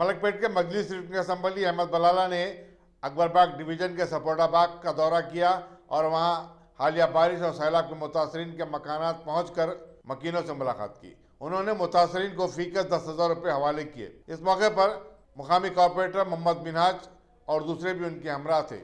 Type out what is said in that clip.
मलकपेट के मजलिस स्ट्रीट के असम्बली अहमद बलाला ने अकबरबाग डिवीजन के सपोटा बाग का दौरा किया और वहां हालिया बारिश और सैलाब के मुतासरीन के मकानात पहुंचकर मकीनों से मुलाकात की। उन्होंने मुतासरीन को फीकस 10,000 रुपये हवाले किए। इस मौके पर मुकामी कॉर्पोरेटर मोहम्मद मिनहाज और दूसरे भी उनके हमरा थे।